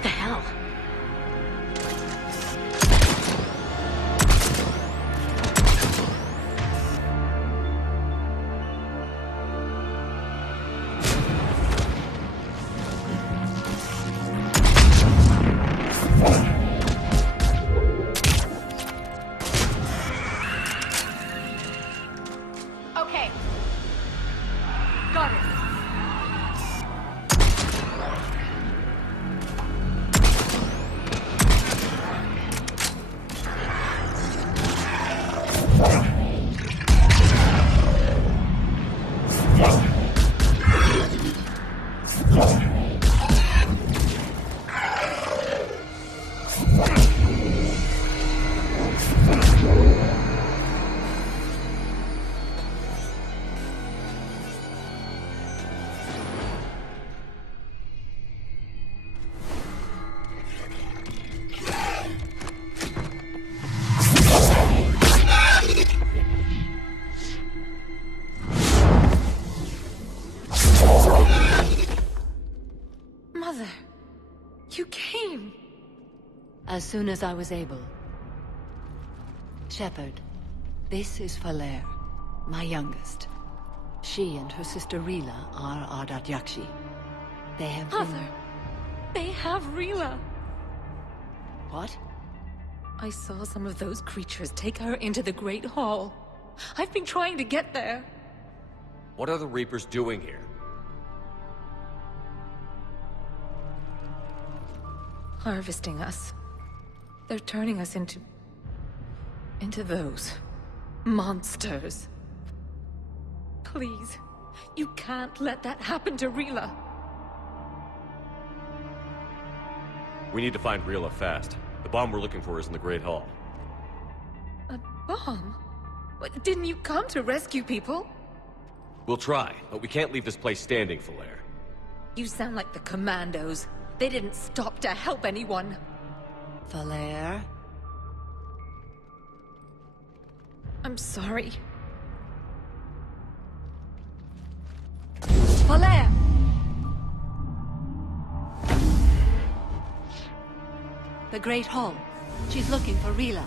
What the hell? Okay. Got it. Mother, you came. As soon as I was able. Shepard, this is Falere, my youngest. She and her sister Rila are Ardat Yakshi. They have Mother, they have Rila. What? I saw some of those creatures take her into the Great Hall. I've been trying to get there. What are the Reapers doing here? Harvesting us. They're turning us into those monsters. Please, you can't let that happen to Rila. We need to find Rila fast. The bomb we're looking for is in the Great Hall. A bomb? What, didn't you come to rescue people? We'll try, but we can't leave this place standing, Falere. You sound like the Commandos. They didn't stop to help anyone. Falere? I'm sorry. Falere! The Great Hall. She's looking for Rila.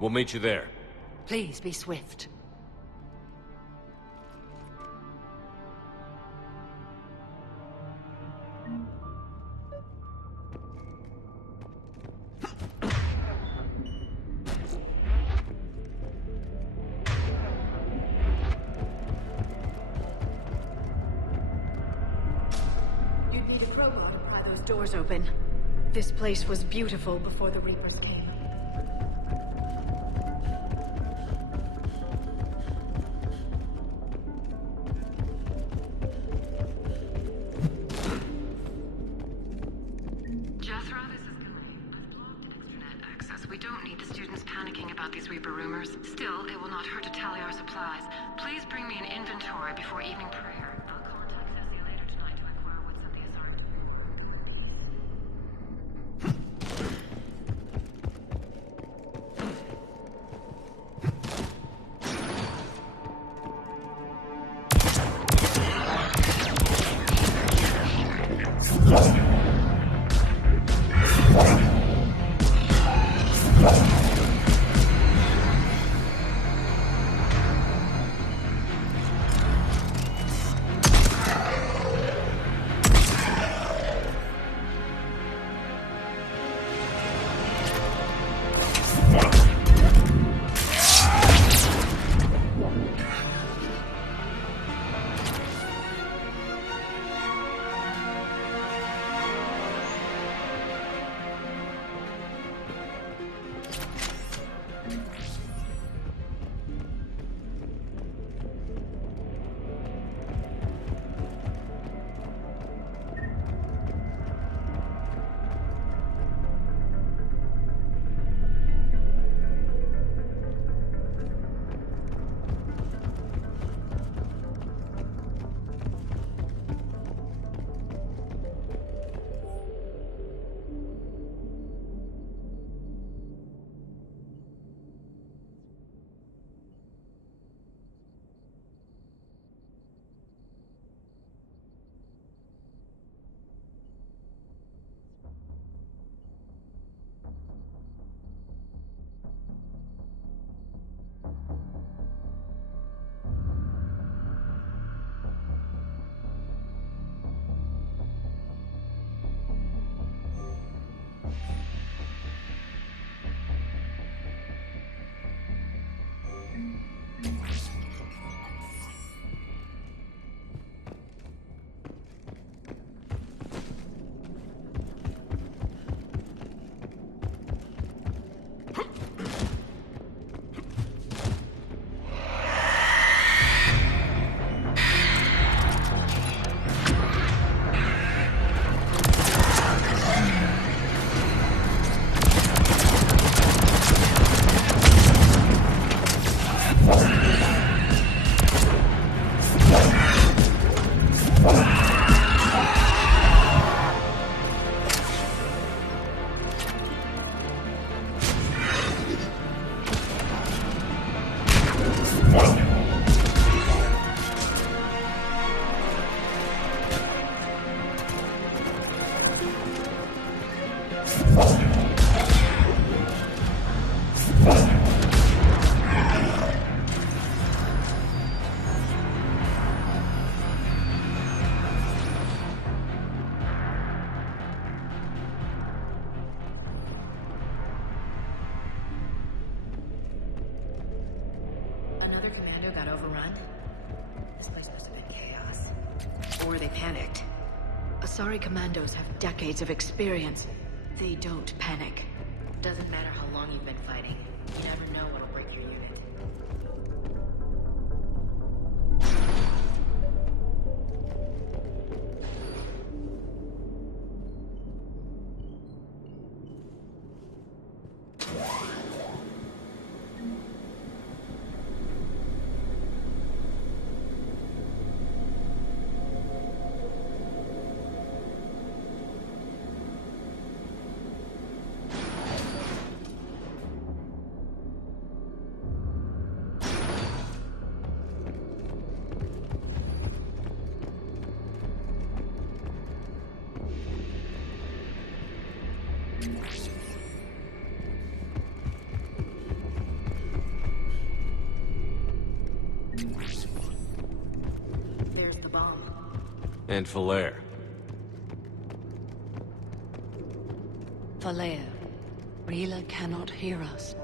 We'll meet you there. Please be swift. You'd need a crowbar to pry those doors open. This place was beautiful before the Reapers came. Jethro, this is Guy. I've blocked extranet access. We don't need the students panicking about these Reaper rumors. Still, it will not hurt to tally our supplies. Please bring me an inventory before evening prayer. I'll contact Cecily later tonight to inquire what some of the assignments Another commando got overrun? This place must have been chaos. Or they panicked. Asari commandos have decades of experience. They don't panic. Doesn't matter how long you've been fighting. You never know what'll break your unit. There's the bomb. And Falair. Falair, Rila cannot hear us.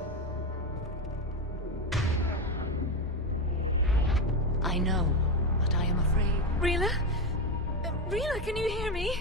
I know, but I am afraid. Rila? Rila, can you hear me?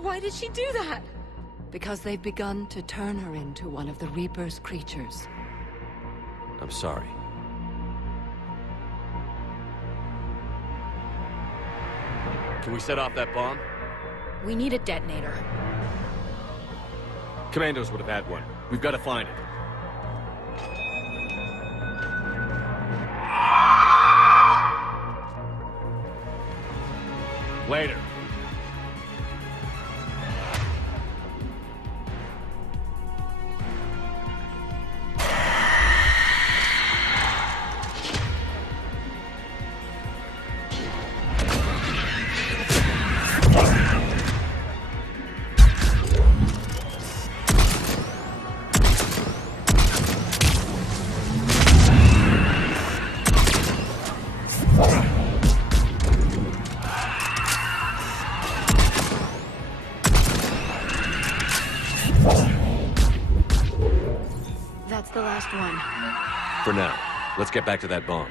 Why did she do that? Because they've begun to turn her into one of the Reaper's creatures. I'm sorry. Can we set off that bomb? We need a detonator. Commandos would have had one. We've got to find it. Later. That's the last one. For now, let's get back to that bomb.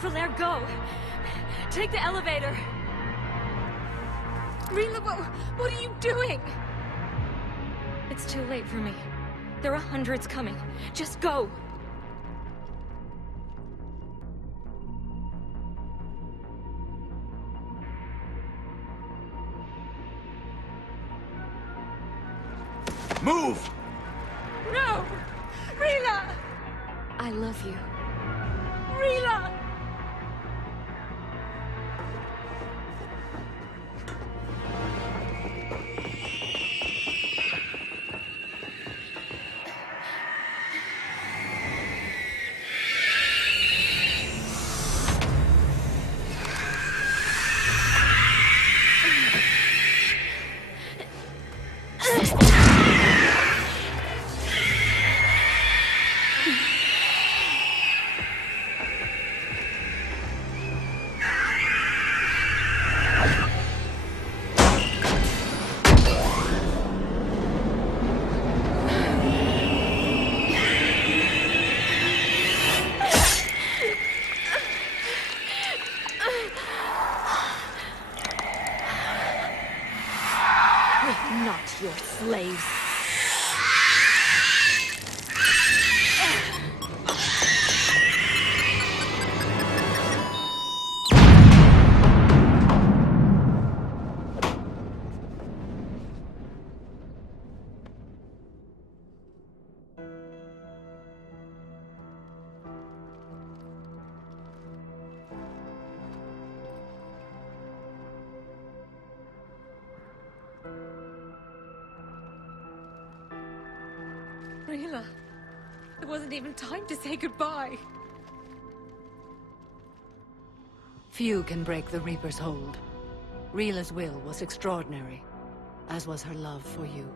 Falair, go! Take the elevator! Rila, what are you doing? It's too late for me. There are hundreds coming. Just go! Move! No! Rila! I love you. Rila! Not your slaves. Rila, there wasn't even time to say goodbye. Few can break the Reaper's hold. Rila's will was extraordinary, as was her love for you.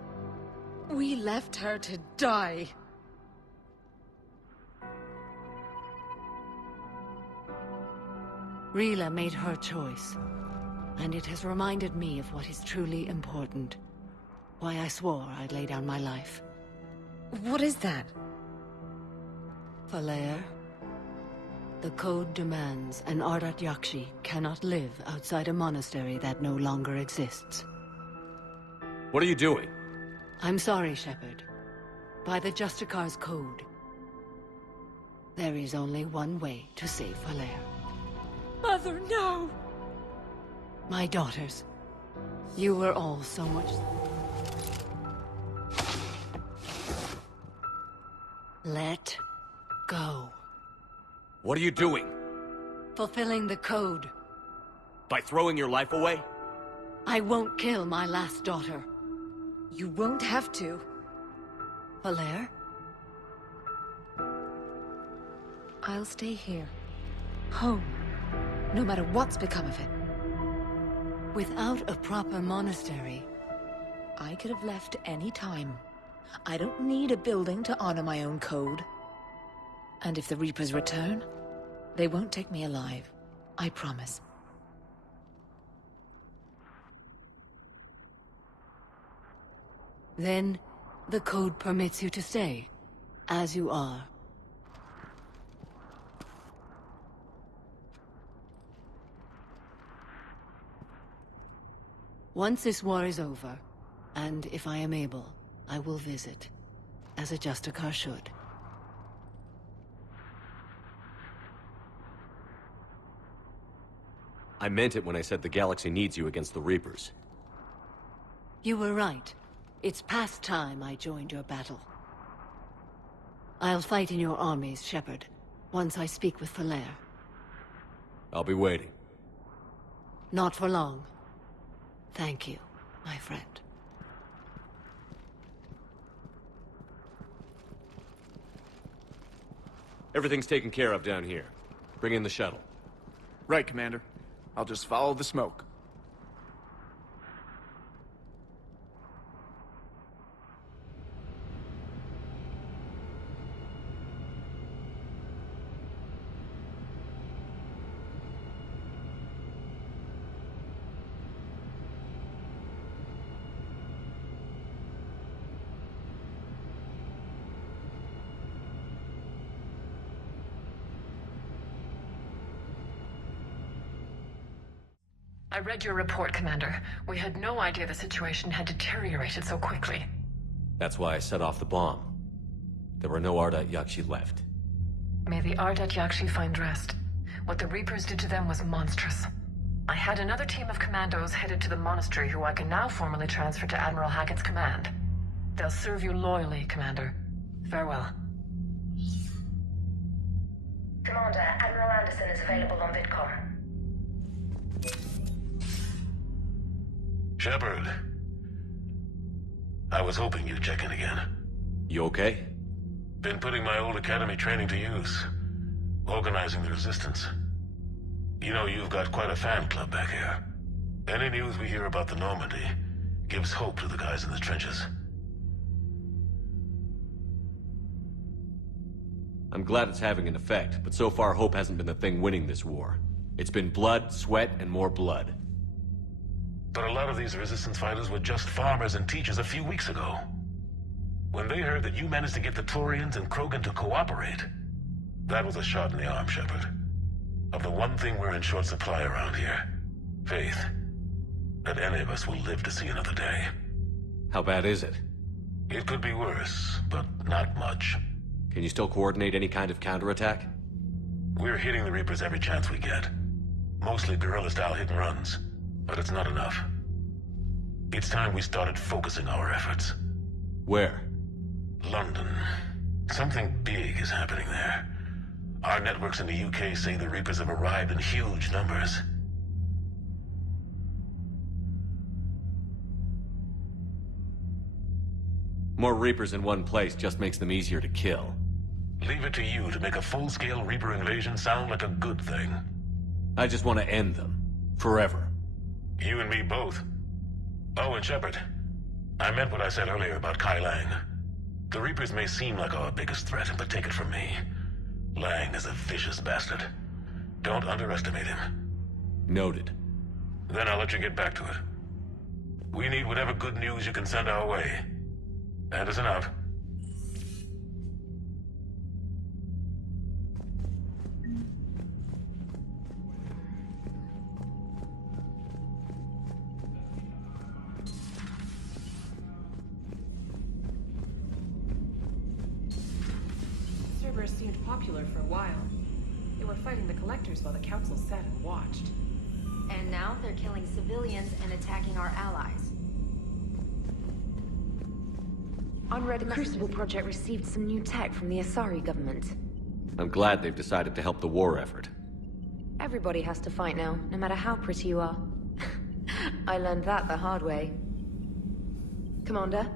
We left her to die. Rila made her choice, and it has reminded me of what is truly important. Why I swore I'd lay down my life. What is that? Falere, the code demands an Ardat Yakshi cannot live outside a monastery that no longer exists. What are you doing? I'm sorry, Shepard. By the Justicar's code, there is only one way to save Falere. Mother, no! My daughters, you were all so much... Let go. What are you doing? Fulfilling the code. By throwing your life away? I won't kill my last daughter. You won't have to. Falere? I'll stay here. Home. No matter what's become of it. Without a proper monastery... I could have left any time. I don't need a building to honor my own code. And if the Reapers return, they won't take me alive. I promise. Then, the code permits you to stay, as you are. Once this war is over, and if I am able, I will visit, as a Justicar should. I meant it when I said the galaxy needs you against the Reapers. You were right. It's past time I joined your battle. I'll fight in your armies, Shepard, once I speak with Falere. I'll be waiting. Not for long. Thank you, my friend. Everything's taken care of down here. Bring in the shuttle. Right, Commander. I'll just follow the smoke. I read your report, Commander. We had no idea the situation had deteriorated so quickly. That's why I set off the bomb. There were no Ardat Yakshi left. May the Ardat Yakshi find rest. What the Reapers did to them was monstrous. I had another team of commandos headed to the monastery who I can now formally transfer to Admiral Hackett's command. They'll serve you loyally, Commander. Farewell. Commander, Admiral Anderson is available on VidCom. Shepard. I was hoping you'd check in again. You okay? Been putting my old academy training to use. Organizing the resistance. You know, you've got quite a fan club back here. Any news we hear about the Normandy gives hope to the guys in the trenches. I'm glad it's having an effect, but so far hope hasn't been the thing winning this war. It's been blood, sweat, and more blood. But a lot of these resistance fighters were just farmers and teachers a few weeks ago. When they heard that you managed to get the Turians and Krogan to cooperate, that was a shot in the arm, Shepard. Of the one thing we're in short supply around here, faith. That any of us will live to see another day. How bad is it? It could be worse, but not much. Can you still coordinate any kind of counterattack? We're hitting the Reapers every chance we get. Mostly guerrilla-style hit-and-runs, but it's not enough. It's time we started focusing our efforts. Where? London. Something big is happening there. Our networks in the UK say the Reapers have arrived in huge numbers. More Reapers in one place just makes them easier to kill. Leave it to you to make a full-scale Reaper invasion sound like a good thing. I just want to end them. Forever. You and me both. Oh, and Shepard. I meant what I said earlier about Kai Lang. The Reapers may seem like our biggest threat, but take it from me. Lang is a vicious bastard. Don't underestimate him. Noted. Then I'll let you get back to it. We need whatever good news you can send our way. Anderson out. Cerberus seemed popular for a while. They were fighting the Collectors while the Council sat and watched. And now they're killing civilians and attacking our allies. The Crucible Project received some new tech from the Asari government. I'm glad they've decided to help the war effort. Everybody has to fight now, no matter how pretty you are. I learned that the hard way. Commander?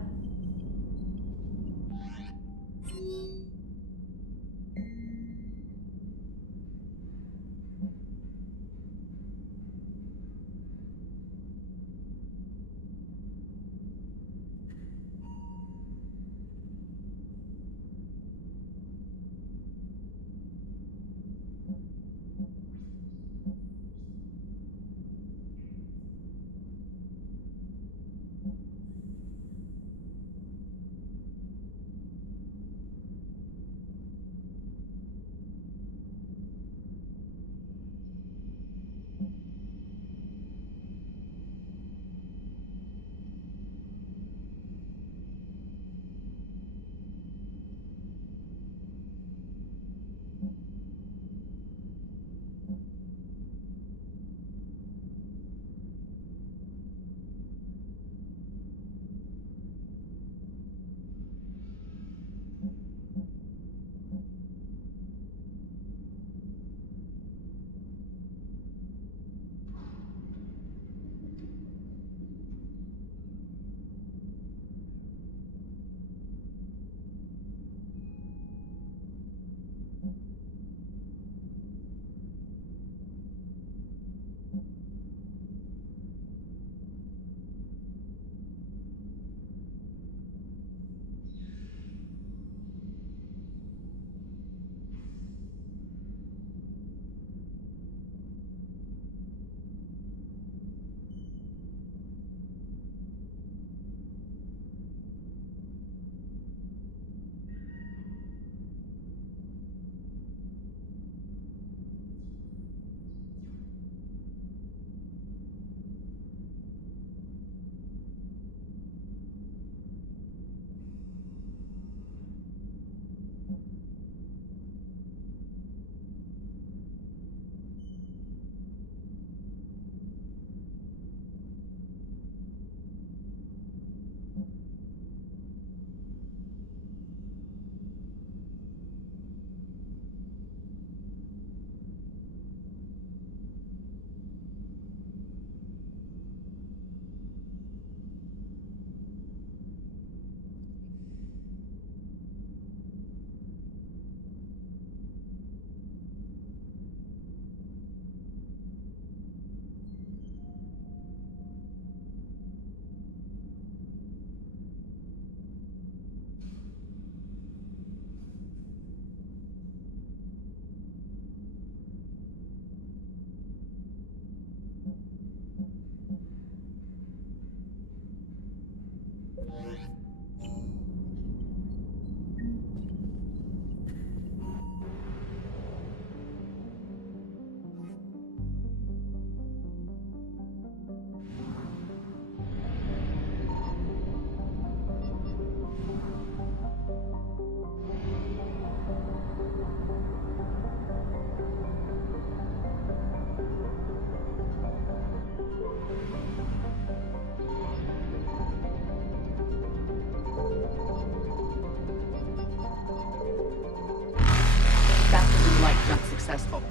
Not successful.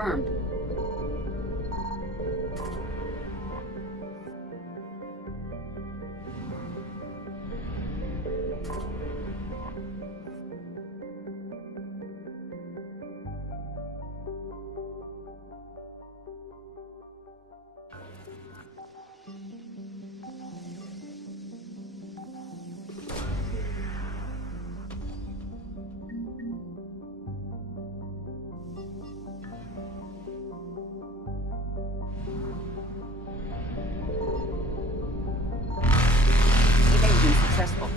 confirmed. Evasion successful.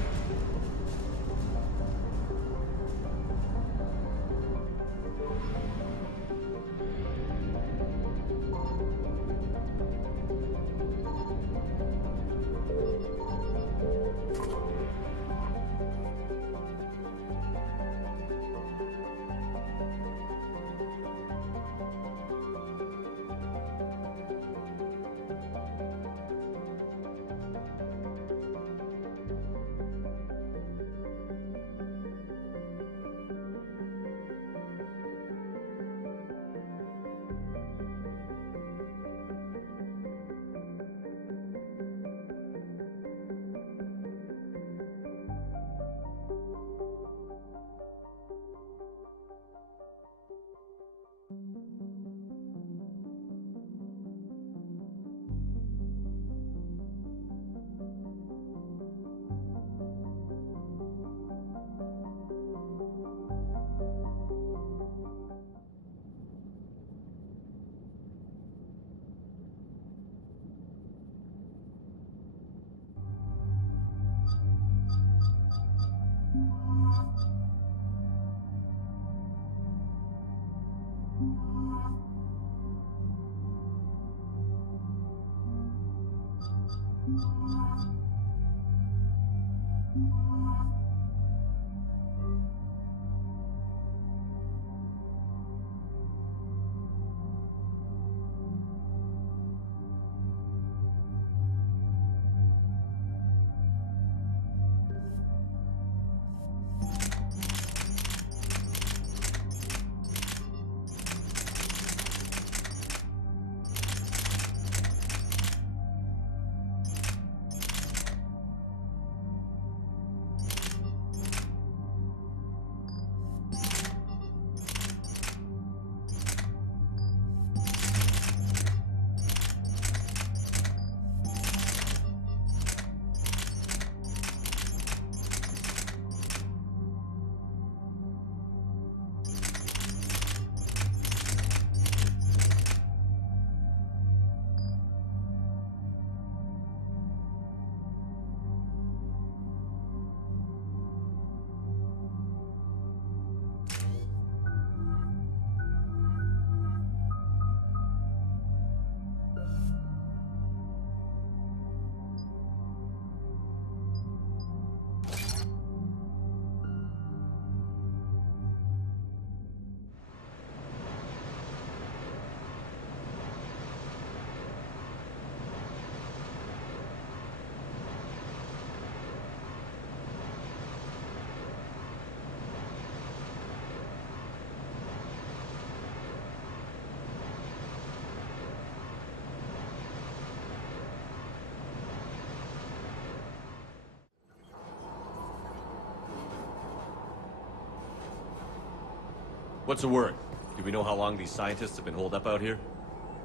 What's the word? Do we know how long these scientists have been holed up out here?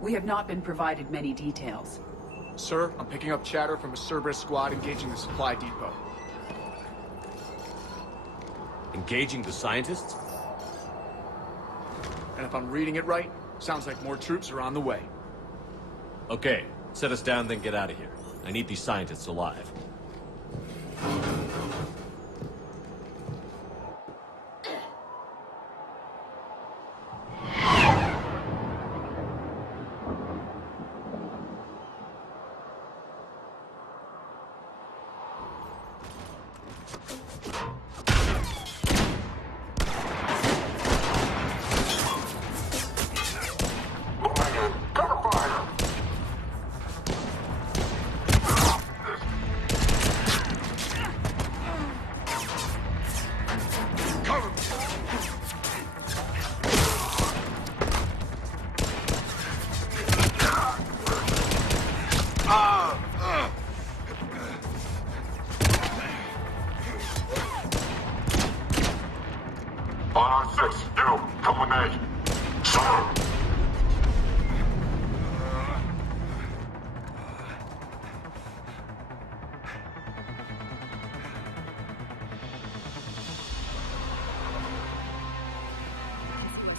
We have not been provided many details. Sir, I'm picking up chatter from a Cerberus squad engaging the supply depot. Engaging the scientists? And if I'm reading it right, sounds like more troops are on the way. Okay, set us down, then get out of here. I need these scientists alive. On our 6, you, come with me. Sir!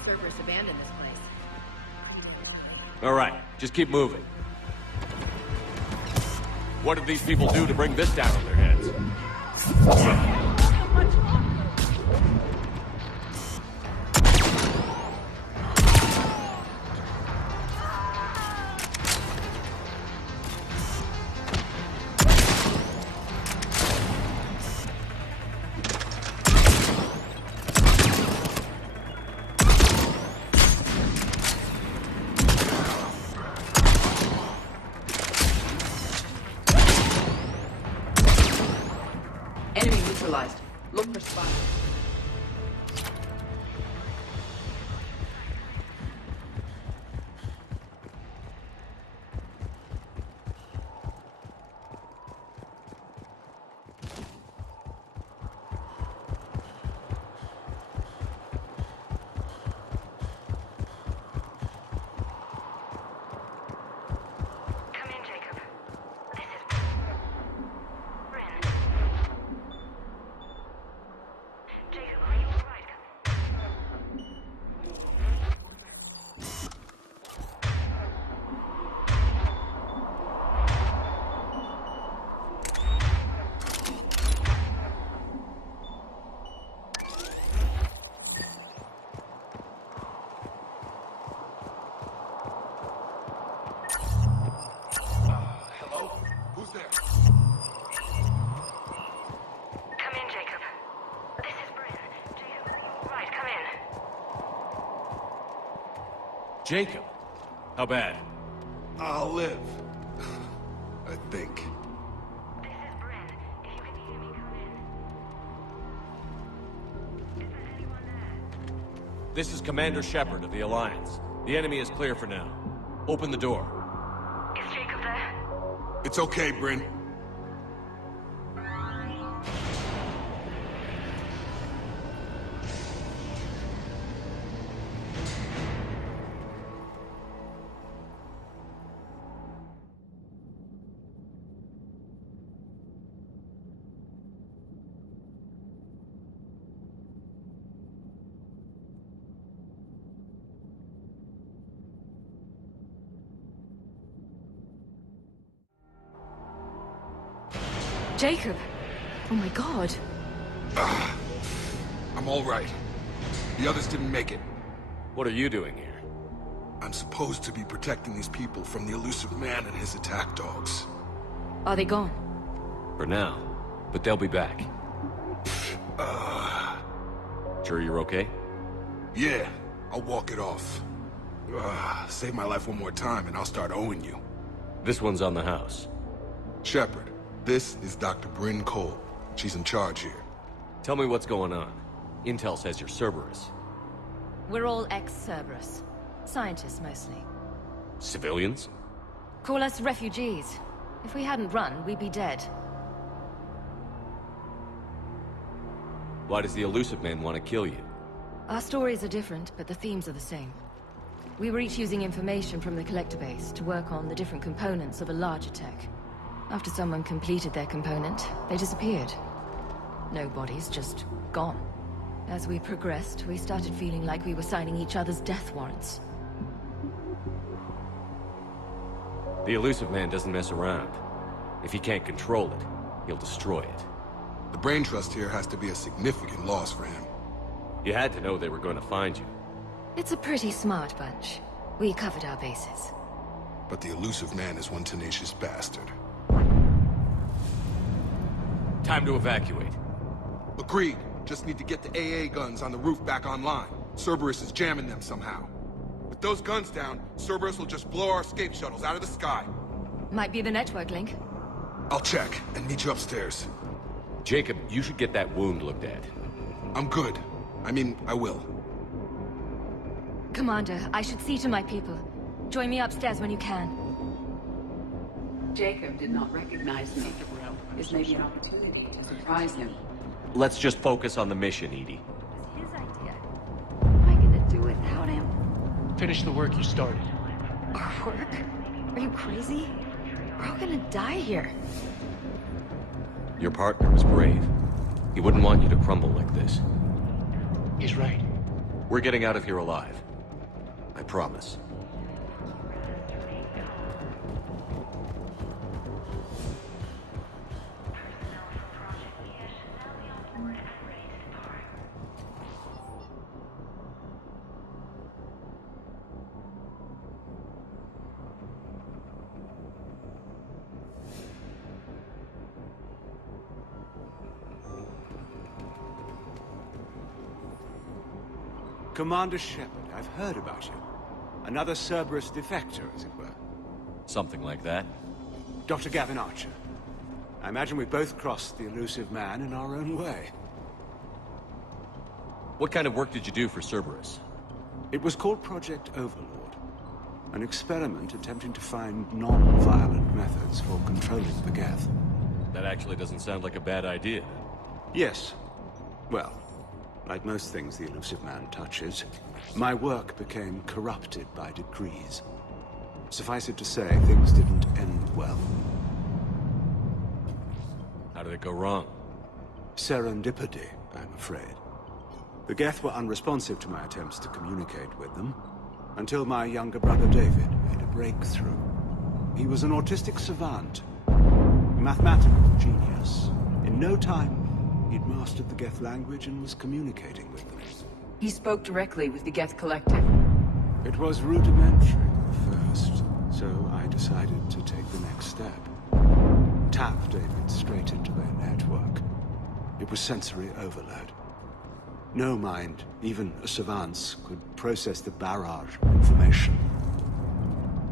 Cerberus abandoned this place. All right, just keep moving. What did these people do to bring this down on their heads? Enemy neutralized. Look for spots. Come in, Jacob. This is Bryn. Jacob, are you alright? Hello? Who's there? Come in, Jacob. This is Bryn. Jacob, you alright? Come in. Jacob. How bad? I'll live. I think. This is Bryn. If you can hear me, come in. Is there anyone there? This is Commander Shepard of the Alliance. The enemy is clear for now. Open the door. Is Jacob there? It's okay, Bryn. Jacob! Oh my god. I'm all right. The others didn't make it. What are you doing here? I'm supposed to be protecting these people from the elusive man and his attack dogs. Are they gone? For now. But they'll be back. Sure you're okay? Yeah, I'll walk it off. Save my life one more time and I'll start owing you. This one's on the house. Shepard, this is Dr. Bryn Cole. She's in charge here. Tell me what's going on. Intel says you're Cerberus. We're all ex-Cerberus. Scientists, mostly. Civilians? Call us refugees. If we hadn't run, we'd be dead. Why does the elusive man want to kill you? Our stories are different, but the themes are the same. We were each using information from the collector base to work on the different components of a larger tech. After someone completed their component, they disappeared. No bodies, just gone. As we progressed, we started feeling like we were signing each other's death warrants. The elusive man doesn't mess around. If he can't control it, he'll destroy it. The brain trust here has to be a significant loss for him. You had to know they were going to find you. It's a pretty smart bunch. We covered our bases. But the elusive man is one tenacious bastard. Time to evacuate. Agreed. Just need to get the AA guns on the roof back online. Cerberus is jamming them somehow. With those guns down, Cerberus will just blow our escape shuttles out of the sky. Might be the network link. I'll check and meet you upstairs. Jacob, you should get that wound looked at. I'm good. I mean, I will. Commander, I should see to my people. Join me upstairs when you can. Jacob did not recognize me. This may be an opportunity to surprise him. Let's just focus on the mission, Edie. His idea. Finish the work you started. Our work? Are you crazy? We're all gonna die here. Your partner was brave. He wouldn't want you to crumble like this. He's right. We're getting out of here alive. I promise. Commander Shepard, I've heard about you. Another Cerberus defector, as it were. Something like that. Dr. Gavin Archer. I imagine we both crossed the elusive man in our own way. What kind of work did you do for Cerberus? It was called Project Overlord. An experiment attempting to find non-violent methods for controlling the Geth. That actually doesn't sound like a bad idea. Yes. Well, like most things the elusive man touches, my work became corrupted by decrees. Suffice it to say, things didn't end well. How did it go wrong? Serendipity, I'm afraid. The Geth were unresponsive to my attempts to communicate with them, until my younger brother David made a breakthrough. He was an autistic savant, a mathematical genius. In no time, he'd mastered the Geth language and was communicating with them. He spoke directly with the Geth Collective. It was rudimentary at first, so I decided to take the next step. Tap David straight into their network. It was sensory overload. No mind, even a savant's, could process the barrage of information.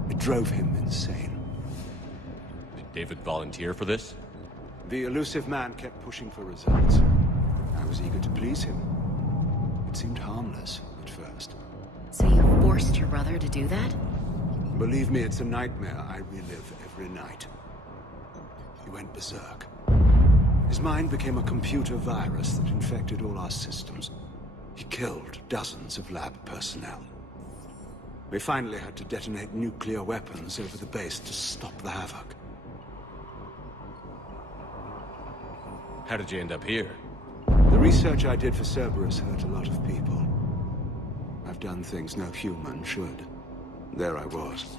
It drove him insane. Did David volunteer for this? The elusive man kept pushing for results. I was eager to please him. It seemed harmless at first. So you forced your brother to do that? Believe me, it's a nightmare I relive every night. He went berserk. His mind became a computer virus that infected all our systems. He killed dozens of lab personnel. We finally had to detonate nuclear weapons over the base to stop the havoc. How did you end up here? The research I did for Cerberus hurt a lot of people. I've done things no human should. There I was.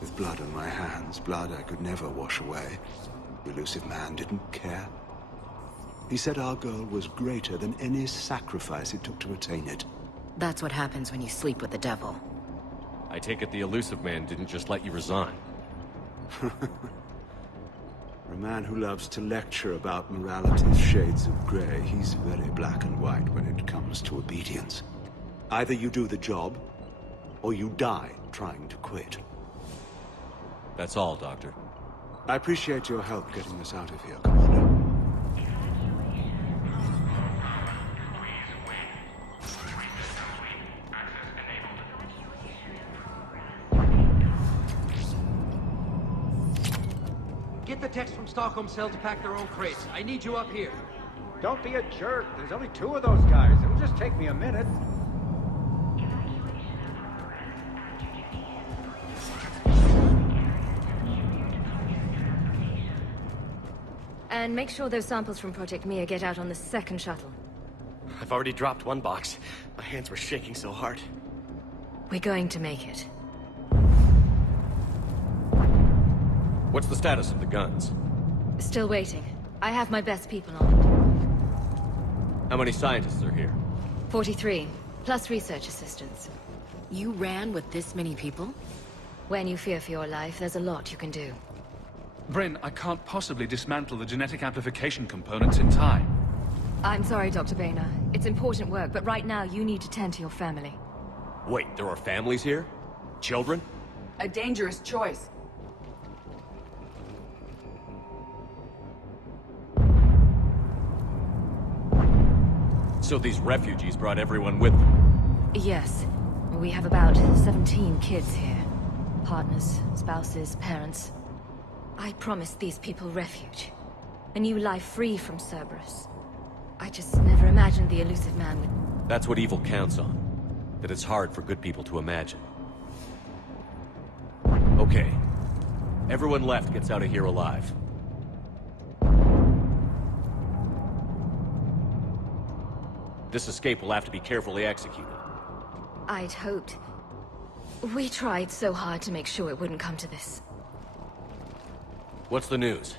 With blood on my hands, blood I could never wash away. The elusive man didn't care. He said our goal was greater than any sacrifice it took to attain it. That's what happens when you sleep with the devil. I take it the elusive man didn't just let you resign. For a man who loves to lecture about morality's shades of grey, he's very black and white when it comes to obedience. Either you do the job, or you die trying to quit. That's all, Doctor. I appreciate your help getting us out of here, Commander. Get the techs from Stockholm Cell to pack their own crates. I need you up here. Don't be a jerk. There's only 2 of those guys. It'll just take me a minute. And make sure those samples from Project Mia get out on the second shuttle. I've already dropped 1 box. My hands were shaking so hard. We're going to make it. What's the status of the guns? Still waiting. I have my best people on it. How many scientists are here? 43, plus research assistants. You ran with this many people? When you fear for your life, there's a lot you can do. Bryn, I can't possibly dismantle the genetic amplification components in time. I'm sorry, Dr. Boehner. It's important work, but right now you need to tend to your family. Wait, there are families here? Children? A dangerous choice. So these refugees brought everyone with them? Yes. We have about 17 kids here. Partners, spouses, parents. I promised these people refuge. A new life free from Cerberus. I just never imagined the elusive man would... That's what evil counts on. that it's hard for good people to imagine. Okay. Everyone left gets out of here alive. This escape will have to be carefully executed. I'd hoped. We tried so hard to make sure it wouldn't come to this. What's the news?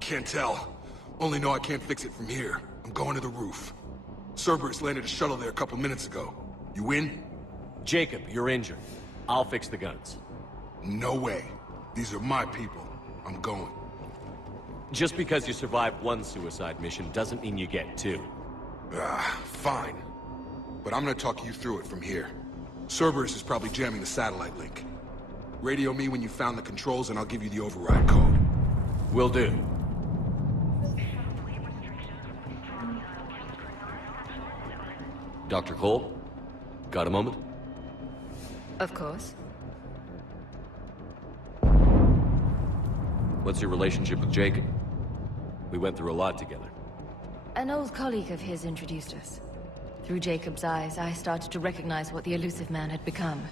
Can't tell. Only know I can't fix it from here. I'm going to the roof. Cerberus landed a shuttle there a couple minutes ago. You in? Jacob, you're injured. I'll fix the guns. No way. These are my people. I'm going. Just because you survived one suicide mission doesn't mean you get two. Fine. But I'm gonna talk you through it from here. Cerberus is probably jamming the satellite link. Radio me when you found the controls and I'll give you the override code. Will do. Dr. Cole? Got a moment? Of course. What's your relationship with Jacob? We went through a lot together. An old colleague of his introduced us. Through Jacob's eyes, I started to recognize what the elusive man had become.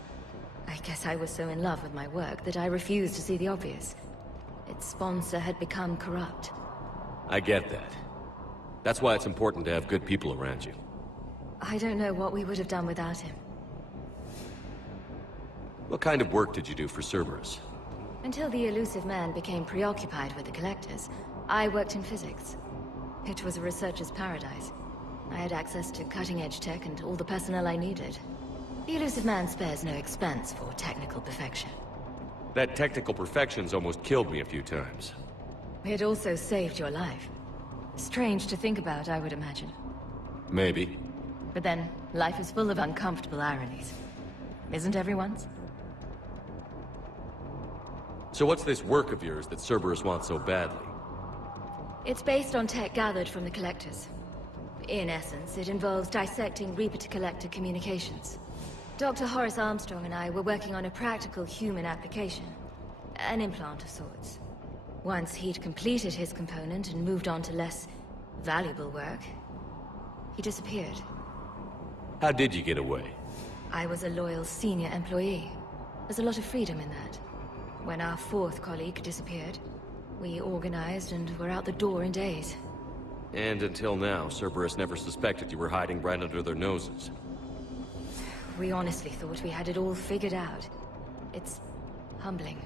I guess I was so in love with my work that I refused to see the obvious. Its sponsor had become corrupt. I get that. That's why it's important to have good people around you. I don't know what we would have done without him. What kind of work did you do for Cerberus? Until the elusive man became preoccupied with the collectors, I worked in physics. It was a researcher's paradise. I had access to cutting-edge tech and all the personnel I needed. The elusive man spares no expense for technical perfection. That technical perfection's almost killed me a few times. It also saved your life. Strange to think about, I would imagine. Maybe. But then, life is full of uncomfortable ironies. Isn't everyone's? So what's this work of yours that Cerberus wants so badly? It's based on tech gathered from the Collectors. In essence, it involves dissecting Reaper-to-Collector communications. Dr. Horace Armstrong and I were working on a practical human application. An implant of sorts. Once he'd completed his component and moved on to less valuable work, he disappeared. How did you get away? I was a loyal senior employee. There's a lot of freedom in that. When our fourth colleague disappeared, we organized and were out the door in days. And until now, Cerberus never suspected you were hiding right under their noses. We honestly thought we had it all figured out. It's humbling.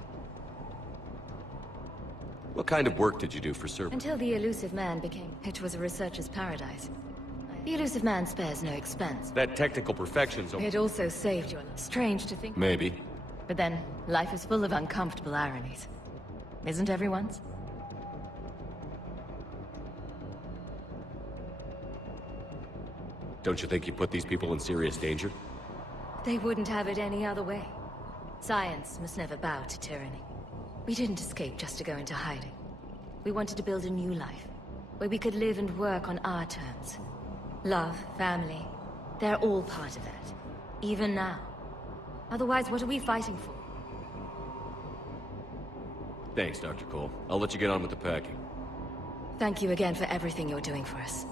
What kind of work did you do for Cerberus? Until the elusive man became... It was a researcher's paradise. The elusive man spares no expense. That technical perfection's... It also saved your life. Strange to think... Maybe. But then, life is full of uncomfortable ironies. Isn't everyone's? Don't you think you put these people in serious danger? They wouldn't have it any other way. Science must never bow to tyranny. We didn't escape just to go into hiding. We wanted to build a new life, where we could live and work on our terms. Love, family, they're all part of that. Even now. Otherwise, what are we fighting for? Thanks, Dr. Cole. I'll let you get on with the packing. Thank you again for everything you're doing for us.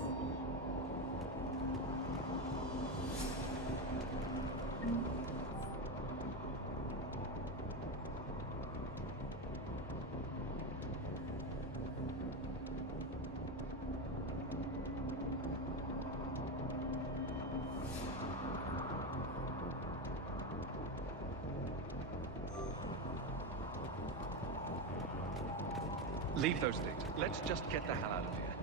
Leave those things. Let's just get the hell out of here.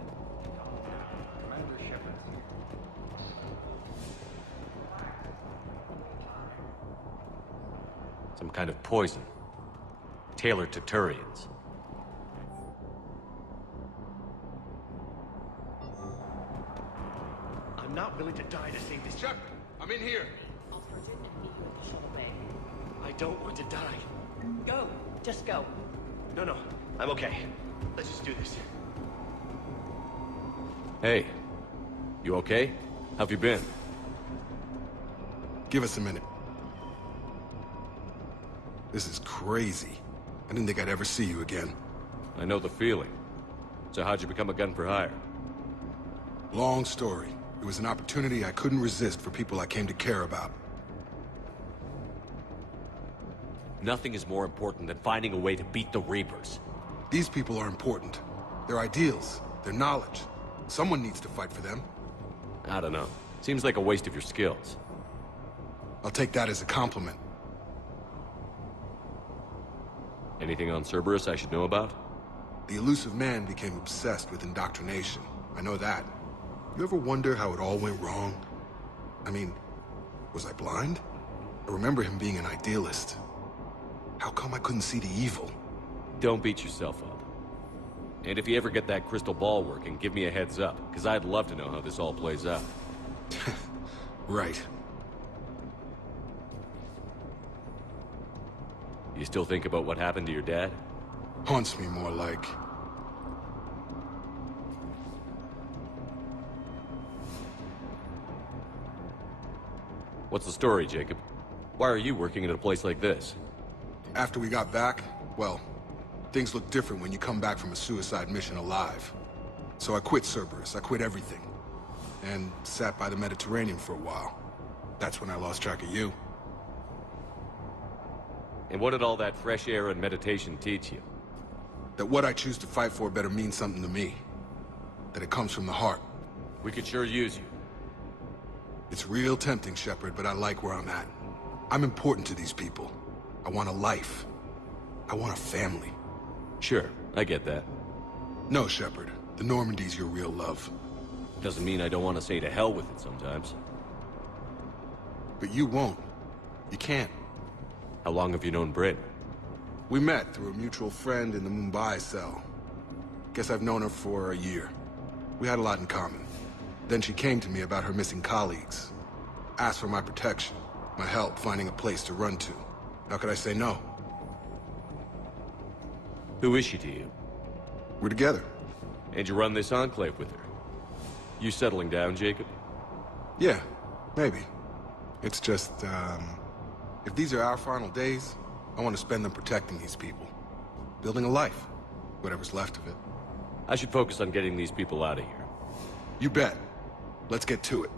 Commander Shepard. Some kind of poison. Tailored to Turians. I'm not willing to die to save this... Shepard, I'm in here. I'll purge it and meet you at the shuttle bay. I don't want to die. Go. Just go. No. I'm okay. Let's just do this. Hey. You okay? How've you been? Give us a minute. This is crazy. I didn't think I'd ever see you again. I know the feeling. So how'd you become a gun for hire? Long story. It was an opportunity I couldn't resist for people I came to care about. Nothing is more important than finding a way to beat the Reapers. These people are important. Their ideals, their knowledge. Someone needs to fight for them. I don't know. Seems like a waste of your skills. I'll take that as a compliment. Anything on Cerberus I should know about? The elusive man became obsessed with indoctrination. I know that. You ever wonder how it all went wrong? I mean, was I blind? I remember him being an idealist. How come I couldn't see the evil? Don't beat yourself up. And if you ever get that crystal ball working, give me a heads up, because I'd love to know how this all plays out. Right. You still think about what happened to your dad? Haunts me more like... What's the story, Jacob? Why are you working at a place like this? After we got back, well, things look different when you come back from a suicide mission alive. So I quit Cerberus, I quit everything. And sat by the Mediterranean for a while. That's when I lost track of you. And what did all that fresh air and meditation teach you? That what I choose to fight for better mean something to me. That it comes from the heart. We could sure use you. It's real tempting, Shepard, but I like where I'm at. I'm important to these people. I want a life. I want a family. Sure, I get that. No, Shepard. The Normandy's your real love. Doesn't mean I don't want to say to hell with it sometimes. But you won't. You can't. How long have you known Bryn? We met through a mutual friend in the Mumbai cell. Guess I've known her for a year. We had a lot in common. Then she came to me about her missing colleagues. Asked for my protection, my help finding a place to run to. How could I say no? Who is she to you? We're together. And you run this enclave with her? You settling down, Jacob? Yeah, maybe. It's just, if these are our final days, I want to spend them protecting these people. Building a life. Whatever's left of it. I should focus on getting these people out of here. You bet. Let's get to it.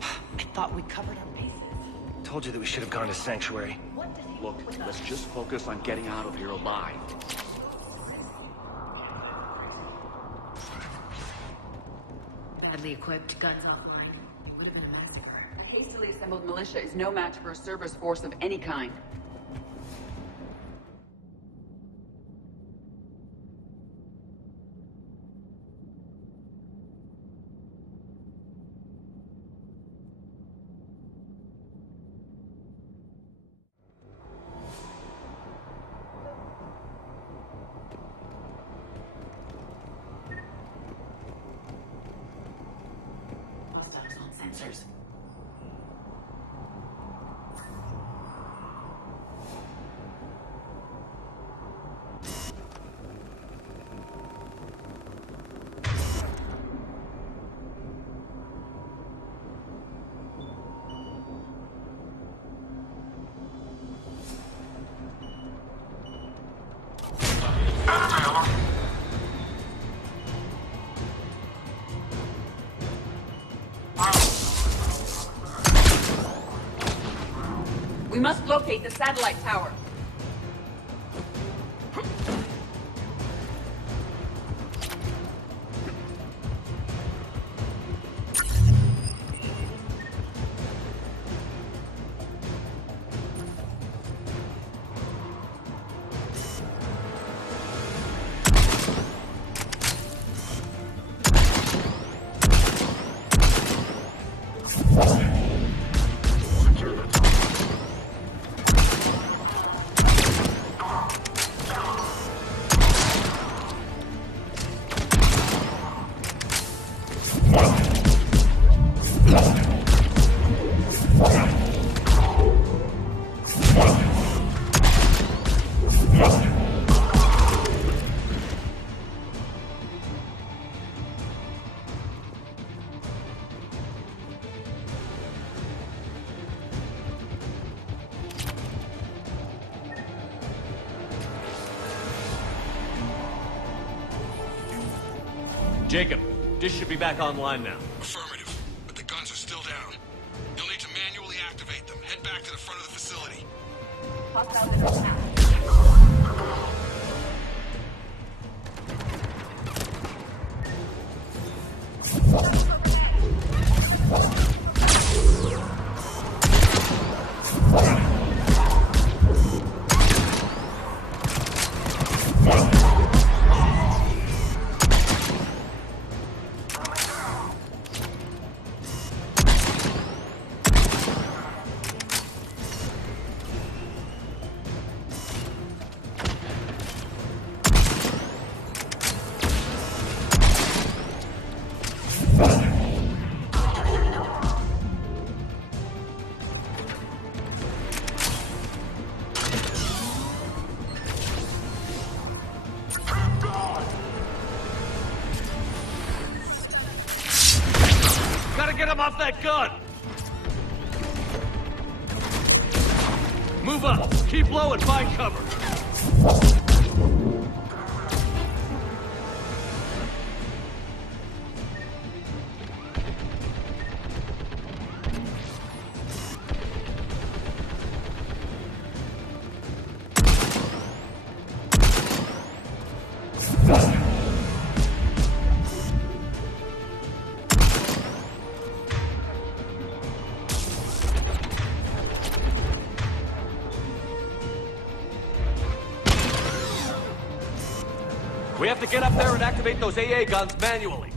I thought we covered our bases. Told you that we should have gone to Sanctuary. Look, let's just focus on getting out of here alive. Badly equipped, guns offline. It would have been a massacre. A hastily assembled militia is no match for a Cerberus force of any kind. Sensors. We must locate the satellite tower. Jacob, Dish should be back online now. Affirmative, but the guns are still down. You'll need to manually activate them. Head back to the front of the facility. Get him off that gun! Move up! Keep low and find cover! We have to get up there and activate those AA guns manually.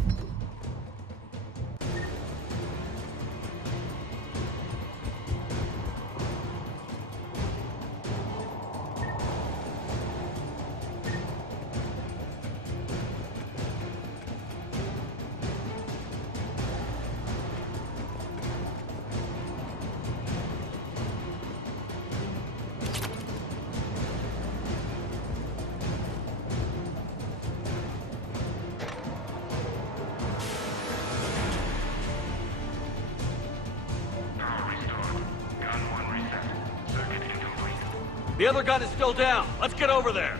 The other gun is still down. Let's get over there.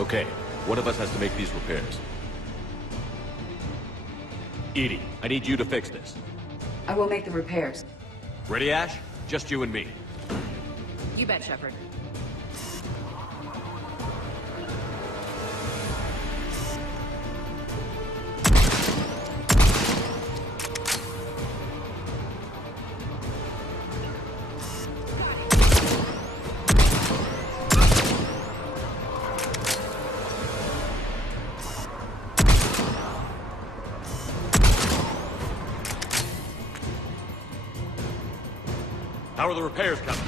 Okay, one of us has to make these repairs. Edie, I need you to fix this. I will make the repairs. Ready, Ash? Just you and me. You bet, Shepard. How are the repairs coming?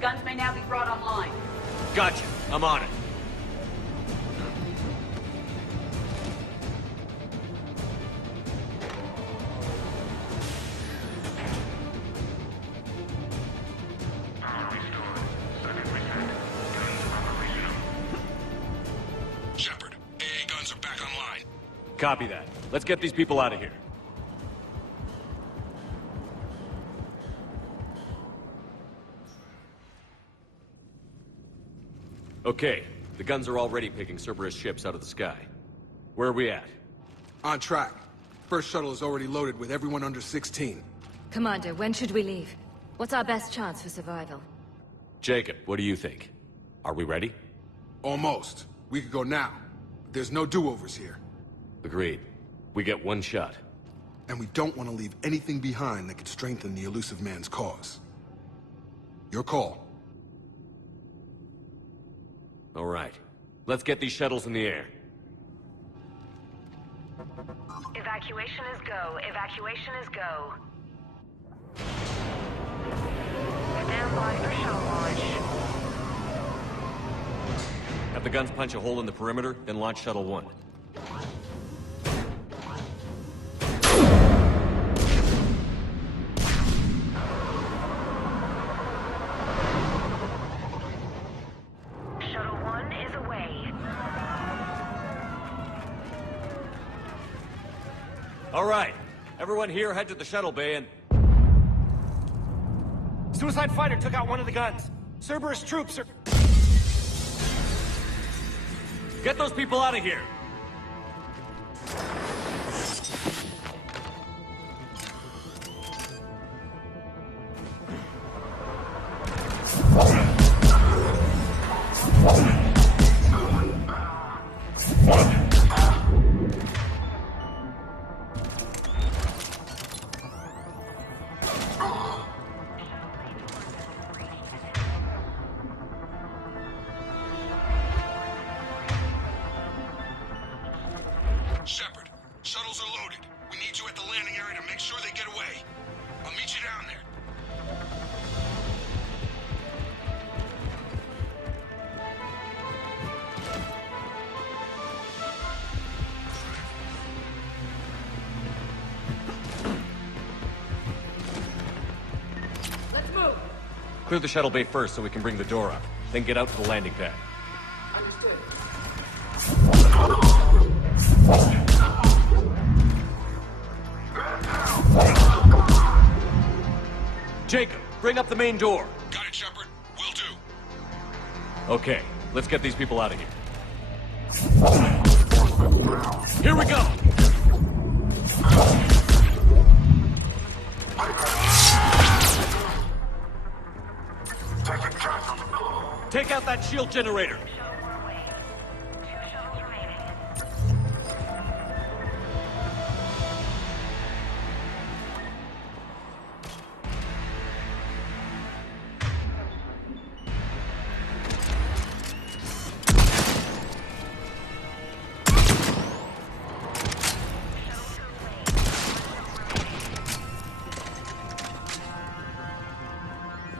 Guns may now be brought online. Gotcha. I'm on it. Shepard, AA guns are back online. Copy that. Let's get these people out of here. Okay, the guns are already picking Cerberus ships out of the sky. Where are we at? On track. First shuttle is already loaded with everyone under 16. Commander, when should we leave? What's our best chance for survival? Jacob, what do you think? Are we ready? Almost. We could go now. There's no do-overs here. Agreed. We get one shot. And we don't want to leave anything behind that could strengthen the elusive man's cause. Your call. All right. Let's get these shuttles in the air. Evacuation is go. Evacuation is go. Stand by for shuttle launch. Have the guns punch a hole in the perimeter, then launch Shuttle 1. Shuttle 1 is away. All right. Everyone here head to the shuttle bay and... Suicide fighter took out one of the guns. Cerberus troops are... Get those people out of here! Shepard, shuttles are loaded. We need you at the landing area to make sure they get away. I'll meet you down there. Let's move. Clear the shuttle bay first so we can bring the door up. Then get out to the landing pad. Understood. Jacob, bring up the main door. Got it, Shepard. Will do. Okay, let's get these people out of here. Here we go! Take out that shield generator.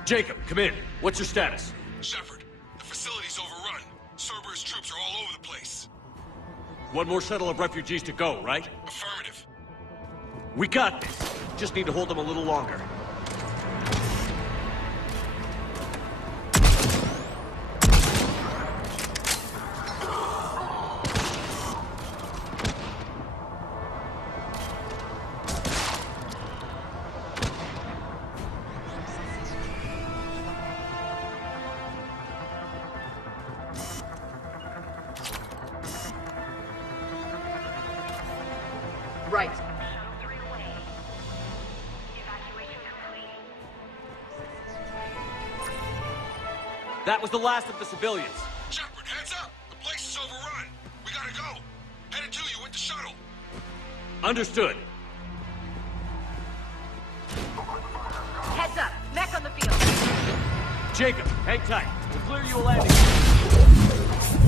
Jacob, come in. What's your status? Shepard, the facility's overrun. Cerberus troops are all over the place. One more shuttle of refugees to go, right? Affirmative. We got this. Just need to hold them a little longer. Right. That was the last of the civilians. Shepard, heads up! The place is overrun. We gotta go. Headed to you with the shuttle. Understood. Heads up. Mech on the field. Jacob, hang tight. We'll clear you a landing.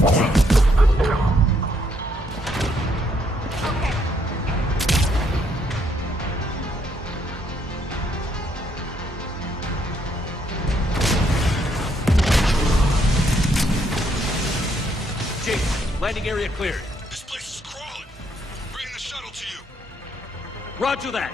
Okay. Jacob, landing area cleared. This place is crawling. Bring the shuttle to you. Roger that.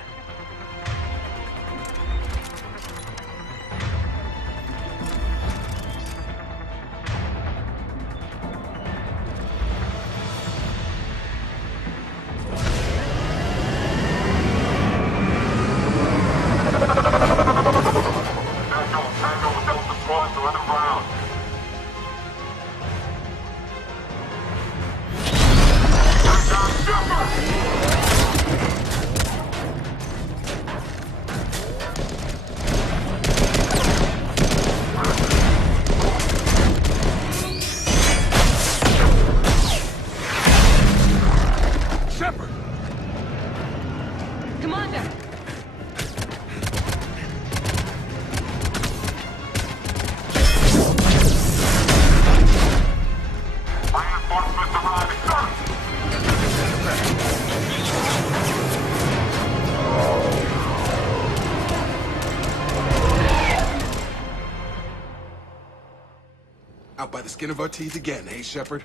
Out by the skin of our teeth again, eh, Shepard?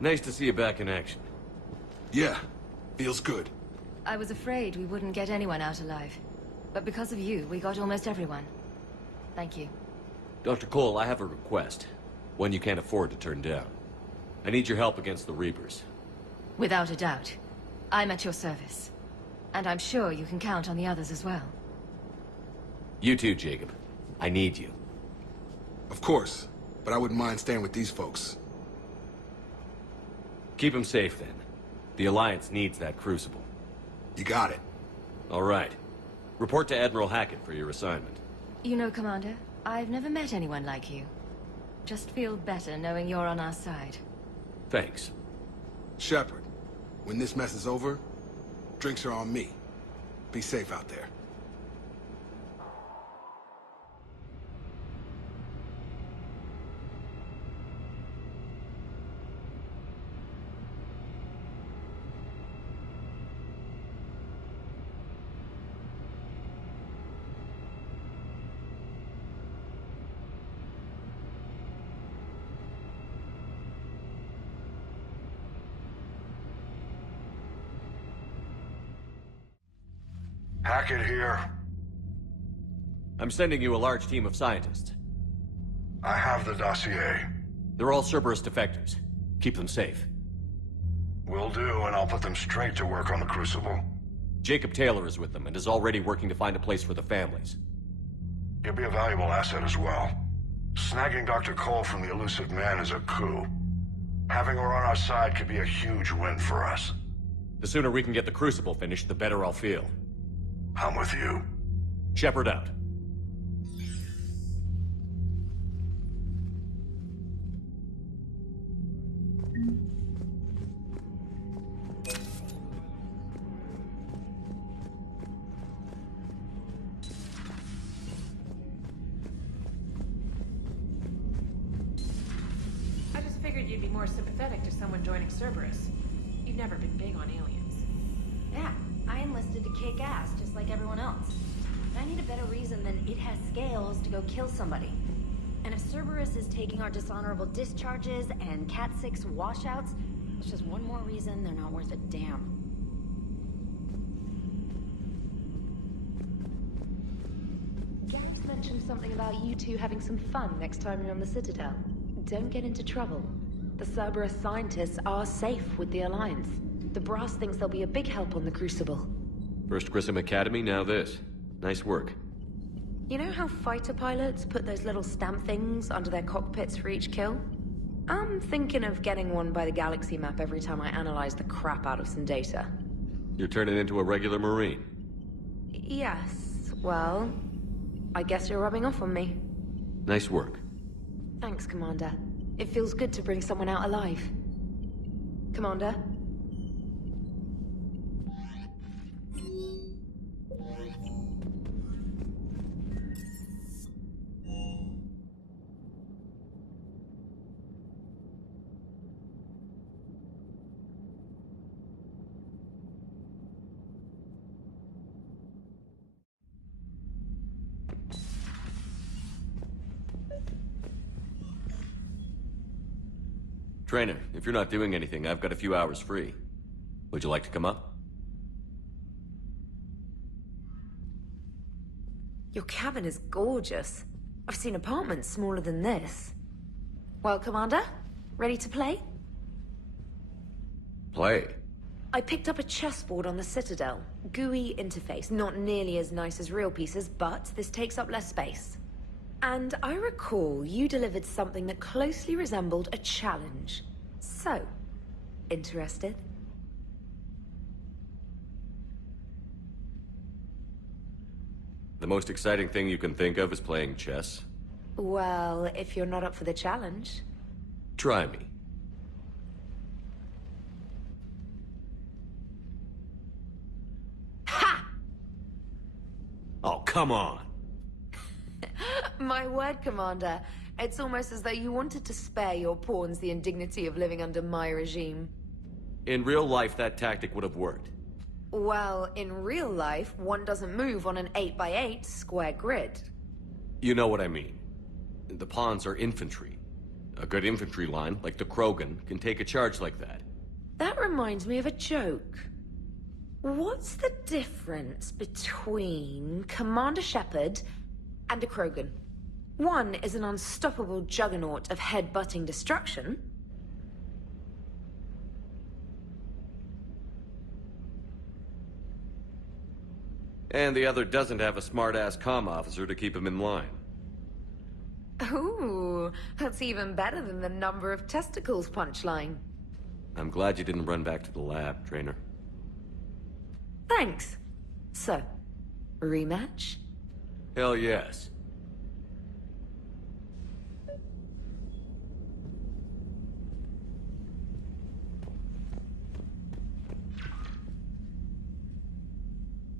Nice to see you back in action. Yeah, feels good. I was afraid we wouldn't get anyone out alive. But because of you, we got almost everyone. Thank you. Dr. Cole, I have a request. One you can't afford to turn down. I need your help against the Reapers. Without a doubt. I'm at your service. And I'm sure you can count on the others as well. You too, Jacob. I need you. Of course, but I wouldn't mind staying with these folks. Keep them safe, then. The Alliance needs that Crucible. You got it. All right. Report to Admiral Hackett for your assignment. You know, Commander, I've never met anyone like you. Just feel better knowing you're on our side. Thanks. Shepard, when this mess is over, drinks are on me. Be safe out there. Hackett here. I'm sending you a large team of scientists. I have the dossier. They're all Cerberus defectors. Keep them safe. Will do, and I'll put them straight to work on the Crucible. Jacob Taylor is with them and is already working to find a place for the families. He'll be a valuable asset as well. Snagging Dr. Cole from the elusive man is a coup. Having her on our side could be a huge win for us. The sooner we can get the Crucible finished, the better I'll feel. I'm with you. Shepard out. I just figured you'd be more sympathetic to someone joining Cerberus. You've never been big on aliens. Yeah, I enlisted to kick ass, just like everyone else. I need a better reason than it has scales to go kill somebody. And if Cerberus is taking our dishonorable discharges and Cat-6 washouts, it's just one more reason they're not worth a damn. Garrett mentioned something about you two having some fun next time you're on the Citadel. Don't get into trouble. The Cerberus scientists are safe with the Alliance. The Brass thinks they'll be a big help on the Crucible. First Grissom Academy, now this. Nice work. You know how fighter pilots put those little stamp things under their cockpits for each kill? I'm thinking of getting one by the galaxy map every time I analyze the crap out of some data. You're turning into a regular Marine. Yes, well, I guess you're rubbing off on me. Nice work. Thanks, Commander. It feels good to bring someone out alive. Commander? Trainer, if you're not doing anything, I've got a few hours free. Would you like to come up? Your cabin is gorgeous. I've seen apartments smaller than this. Well, Commander, ready to play? Play? I picked up a chessboard on the Citadel. GUI interface, not nearly as nice as real pieces, but this takes up less space. And I recall you delivered something that closely resembled a challenge. So, interested? The most exciting thing you can think of is playing chess? Well, if you're not up for the challenge. Try me. Ha! Oh, come on! My word, Commander. It's almost as though you wanted to spare your pawns the indignity of living under my regime. In real life, that tactic would have worked. Well, in real life, one doesn't move on an 8x8 square grid. You know what I mean. The pawns are infantry. A good infantry line, like the Krogan, can take a charge like that. That reminds me of a joke. What's the difference between Commander Shepard and a Krogan? One is an unstoppable juggernaut of head-butting destruction. And the other doesn't have a smart-ass comm officer to keep him in line. Ooh, that's even better than the number of testicles punchline. I'm glad you didn't run back to the lab, Trainer. Thanks. So, rematch? Hell yes.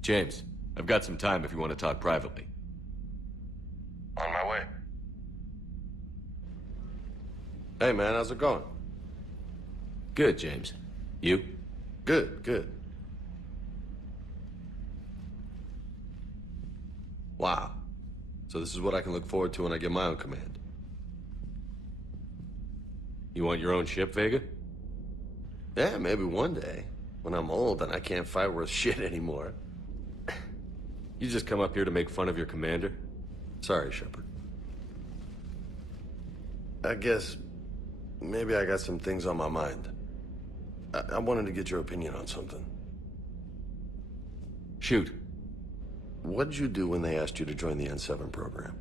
James, I've got some time if you want to talk privately. On my way. Hey, man, how's it going? Good, James. You? Good, good. Wow. So this is what I can look forward to when I get my own command. You want your own ship, Vega? Yeah, maybe one day. When I'm old and I can't fight worth shit anymore. You just come up here to make fun of your commander? Sorry, Shepard. I guess maybe I got some things on my mind. I wanted to get your opinion on something. Shoot. What did you do when they asked you to join the N7 program?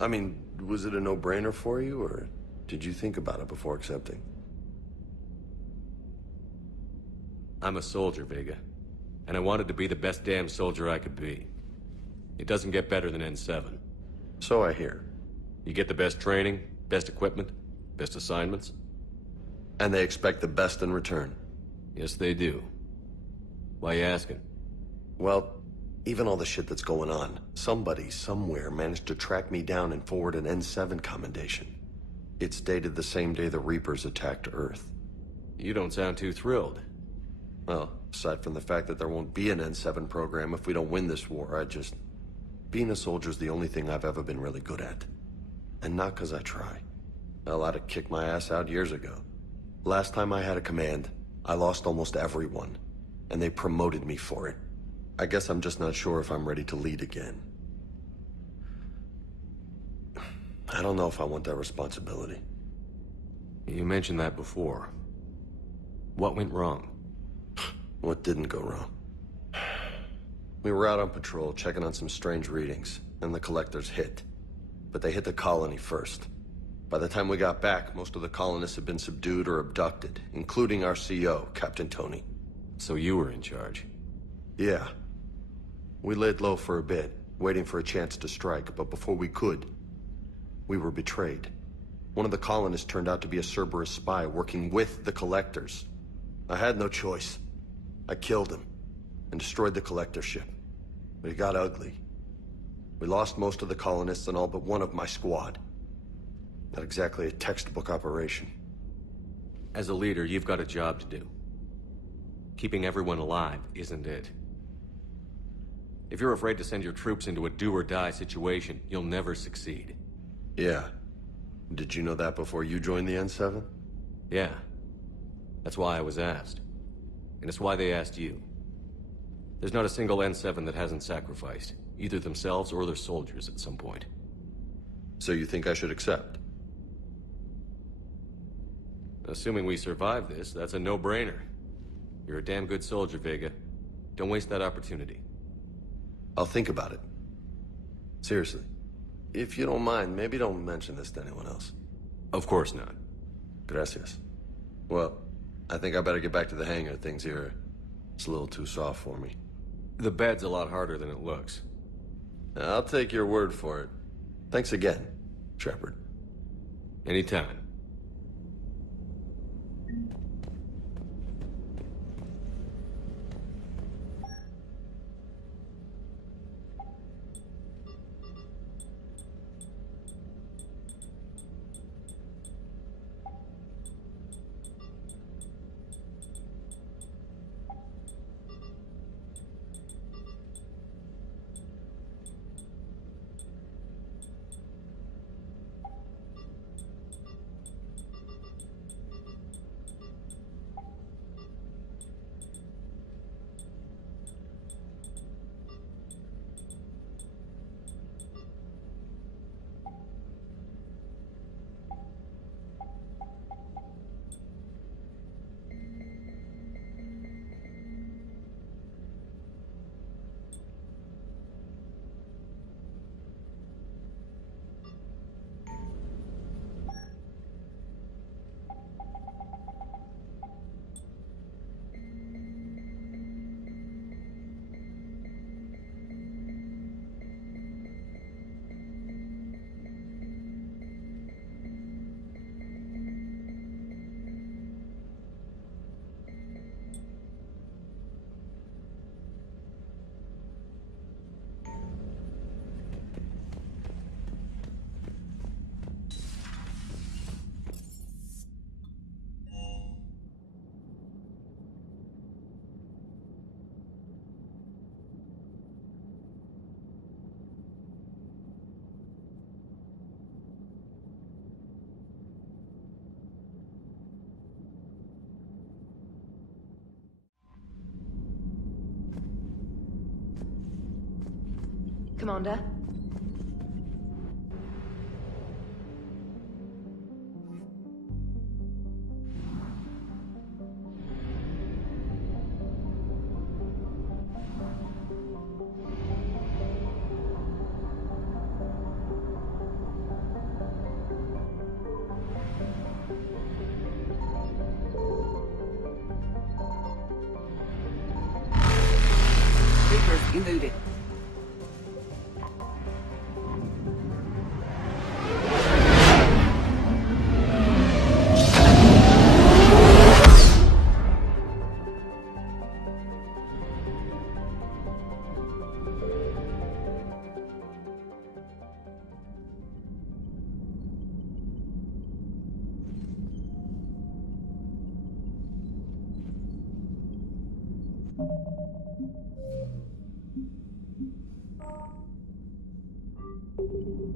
I mean, was it a no-brainer for you, or did you think about it before accepting? I'm a soldier, Vega. And I wanted to be the best damn soldier I could be. It doesn't get better than N7. So I hear. You get the best training, best equipment, best assignments. And they expect the best in return. Yes, they do. Why you asking? Well, even all the shit that's going on, somebody somewhere managed to track me down and forward an N7 commendation. It's dated the same day the Reapers attacked Earth. You don't sound too thrilled. Well, aside from the fact that there won't be an N7 program if we don't win this war, being a soldier's the only thing I've ever been really good at. And not because I try. Hell, I'd have kicked my ass out years ago. Last time I had a command, I lost almost everyone. And they promoted me for it. I guess I'm just not sure if I'm ready to lead again. I don't know if I want that responsibility. You mentioned that before. What went wrong? What didn't go wrong? We were out on patrol, checking on some strange readings, and the collectors hit. But they hit the colony first. By the time we got back, most of the colonists had been subdued or abducted, including our CO, Captain Tony. So you were in charge? Yeah. We laid low for a bit, waiting for a chance to strike, but before we could, we were betrayed. One of the colonists turned out to be a Cerberus spy working with the collectors. I had no choice. I killed him and destroyed the collector ship. But it got ugly. We lost most of the colonists and all but one of my squad. Not exactly a textbook operation. As a leader, you've got a job to do. Keeping everyone alive isn't it. If you're afraid to send your troops into a do-or-die situation, you'll never succeed. Yeah. Did you know that before you joined the N7? Yeah. That's why I was asked. And it's why they asked you. There's not a single N7 that hasn't sacrificed, either themselves or their soldiers at some point. So you think I should accept? Assuming we survive this, that's a no-brainer. You're a damn good soldier, Vega. Don't waste that opportunity. I'll think about it. Seriously. If you don't mind, maybe don't mention this to anyone else. Of course not. Gracias. Well, I think I better get back to the hangar. Things here, it's a little too soft for me. The bed's a lot harder than it looks. I'll take your word for it. Thanks again, Shepard. Anytime. Commander? Reapers, you move it.